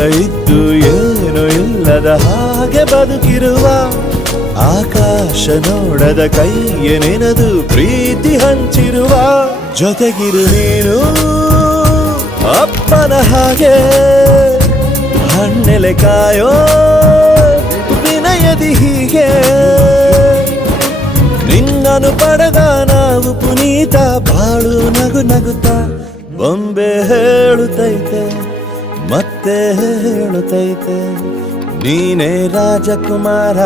ಇದ್ದು ಏನು ಇಲ್ಲದ ಹಾಗೆ ಬದುಕಿರುವ ಆಕಾಶ ನೋಡದ ಕೈಯ ನೆನೆದು ಪ್ರೀತಿ ಹಂಚಿರುವ ಜೊತೆಗಿರು ನೀನು ಅಪ್ಪನ ಹಾಗೆ ಹಣ್ಣೆಲೆ ಕಾಯೋ ವಿನಯದಿ ಹೀಗೆ ನಿನ್ನನು ಪಡೆದ ನಾವು ಪುನೀತ ಬಾಳು ನಗು ನಗುತ್ತಾ ಬೊಂಬೆ ಹೇಳುತ್ತೈತೆ ಮತ್ತೆ ಹೇಳುತ್ತೈತೆ ನೀನೇ ರಾಜಕುಮಾರ.